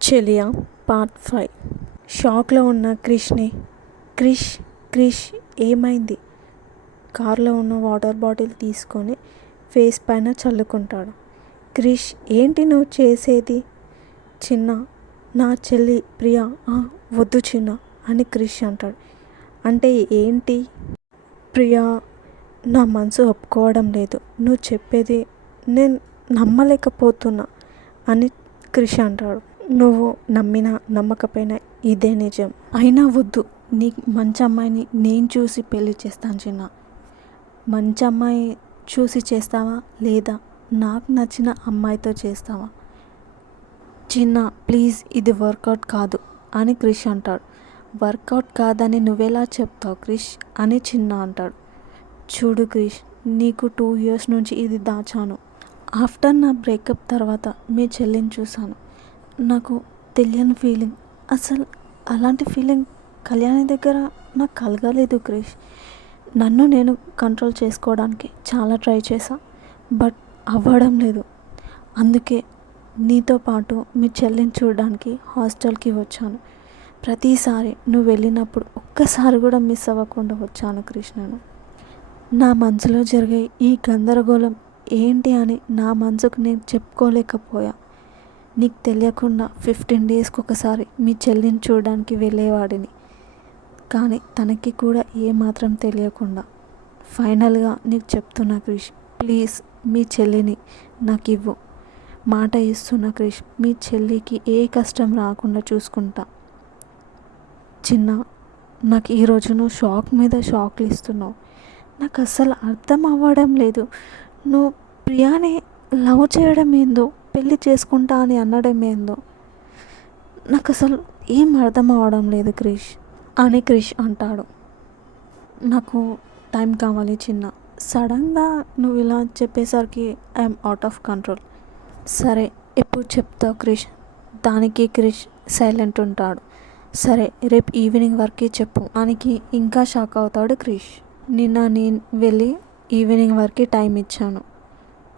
చెలియా part 5. షాక్లో ఉన్న క్రిష్ ఏమైంది? కారులో ఉన్న వాటర్ బాటిల్ తీసుకొని ఫేస్ పైన చల్లుకుంటాడు. క్రిష్, ఏంటి నువ్వు చేసేది? చిన్న, నా చెల్లి ప్రియా. వద్దు చిన్న అని క్రిష్ అంటాడు. అంటే ఏంటి? ప్రియా, నా మనసు ఒప్పుకోవడం లేదు. నువ్వు చెప్పేది నేను నమ్మలేకపోతున్నా అని క్రిష్ అంటాడు. నువ్వు నమ్మినా నమ్మకపోయినా ఇదే నిజం. అయినా వద్దు, నీకు మంచి అమ్మాయిని నేను చూసి పెళ్ళి చేస్తాను చిన్న. మంచి అమ్మాయి చూసి చేస్తావా లేదా నాకు నచ్చిన అమ్మాయితో చేస్తావా? చిన్న ప్లీజ్, ఇది వర్కౌట్ కాదు అని క్రిష్ అంటాడు. వర్కౌట్ కాదని నువ్వెలా చెప్తావు క్రిష్ అని చిన్న అంటాడు. చూడు క్రిష్, నీకు 2 years నుంచి ఇది దాచాను. ఆఫ్టర్ నా బ్రేకప్ తర్వాత మీ చెల్లిని చూశాను. నాకు తెలియని ఫీలింగ్, అసలు అలాంటి ఫీలింగ్ కళ్యాణి దగ్గర నాకు కలగలేదు క్రిష్. నన్ను నేను కంట్రోల్ చేసుకోవడానికి చాలా ట్రై చేశా, బట్ అవ్వడం లేదు. అందుకే నీతో పాటు మీ చెల్లిని చూడడానికి హాస్టల్కి వచ్చాను. ప్రతిసారి నువ్వు వెళ్ళినప్పుడు ఒక్కసారి కూడా మిస్ అవ్వకుండా వచ్చాను క్రిష్. నా మనసులో జరిగే ఈ గందరగోళం ఏంటి అని నా మనసుకు నేను చెప్పుకోలేకపోయా. నీకు తెలియకుండా 15 daysకి ఒకసారి మీ చెల్లిని చూడడానికి వెళ్ళేవాడిని, కానీ తనకి కూడా ఏమాత్రం తెలియకుండా. ఫైనల్గా నీకు చెప్తున్నా క్రిష్, ప్లీజ్ మీ చెల్లిని నాకు ఇవ్వు. మాట ఇస్తున్నా క్రిష్, మీ చెల్లికి ఏ కష్టం రాకుండా చూసుకుంటా. చిన్న, నాకు ఈరోజు నువ్వు షాక్ మీద షాక్లు ఇస్తున్నావు. నాకు అస్సలు అర్థం అవ్వడం లేదు. నువ్వు ప్రియాని లవ్ చేయడం ఏందో, పెళ్ళి చేసుకుంటా అని అనడం ఏందో నాకు అసలు ఏం అర్థం అవ్వడం లేదు క్రిష్ అని క్రిష్ అంటాడు. నాకు టైం కావాలి చిన్న. సడన్గా నువ్వు ఇలా చెప్పేసరికి ఐఎమ్ అవుట్ ఆఫ్ కంట్రోల్. సరే, ఎప్పుడు చెప్తావు క్రిష్? దానికి క్రిష్ సైలెంట్ ఉంటాడు. సరే, రేపు ఈవినింగ్ వరకు చెప్పు. దానికి ఇంకా షాక్ అవుతాడు క్రిష్. నిన్న నేను వెళ్ళి ఈవినింగ్ వరకు టైం ఇచ్చాను,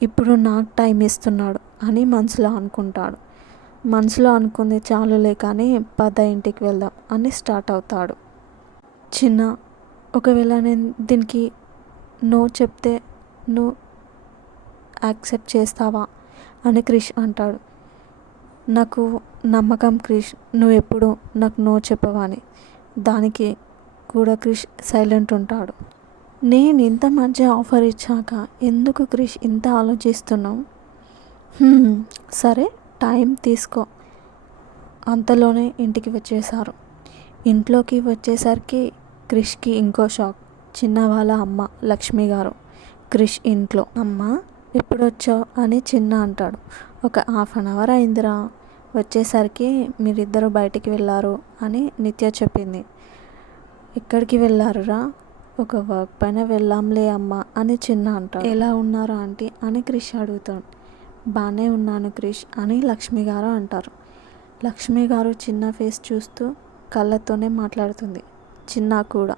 ఇప్పుడు నాకు టైం ఇస్తున్నాడు అని మనసులో అనుకుంటాడు. మనసులో అనుకుంది చాలులే కానీ పద ఇంటికి వెళ్దాం అని స్టార్ట్ అవుతాడు. చిన్న, ఒకవేళ నేను దీనికి నో చెప్తే నువ్వు యాక్సెప్ట్ చేస్తావా అని క్రిష్ అంటాడు. నాకు నమ్మకం క్రిష్, నువ్వు ఎప్పుడు నాకు నో చెప్పవని. దానికి కూడా క్రిష్ సైలెంట్ ఉంటాడు. నేను ఇంత మంచి ఆఫర్ ఇచ్చాక ఎందుకు క్రిష్ ఇంత ఆలోచిస్తున్నావు? సరే, టైం తీసుకో. అంతలోనే ఇంటికి వచ్చేసారు. ఇంట్లోకి వచ్చేసరికి క్రిష్కి ఇంకో షాక్. చిన్న వాళ్ళ అమ్మ లక్ష్మి గారు క్రిష్ ఇంట్లో. అమ్మ, ఎప్పుడు వచ్చావు అని చిన్న అంటాడు. ఒక 1/2 hour అయిందిరా, వచ్చేసరికి మీరిద్దరూ బయటికి వెళ్ళారు అని నిత్య చెప్పింది. ఎక్కడికి వెళ్ళారురా? ఒక వర్క్ పైన వెళ్ళాంలే అమ్మ అని చిన్న అంటాడు. ఎలా ఉన్నారు ఆంటీ అని క్రిష్ అడుగుతాడు. బాగానే ఉన్నాను క్రిష్ అని లక్ష్మి గారు అంటారు. లక్ష్మి గారు చిన్న ఫేస్ చూస్తూ కళ్ళతోనే మాట్లాడుతుంది. చిన్న కూడా.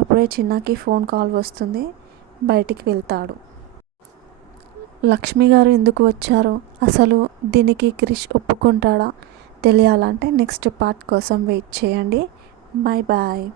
అప్పుడే చిన్నకి ఫోన్ కాల్ వస్తుంది. బయటికి వెళ్తాడు. లక్ష్మి గారు ఎందుకు వచ్చారో, అసలు దీనికి క్రిష్ ఒప్పుకుంటాడా తెలియాలంటే నెక్స్ట్ పార్ట్ కోసం వెయిట్ చేయండి. Bye bye.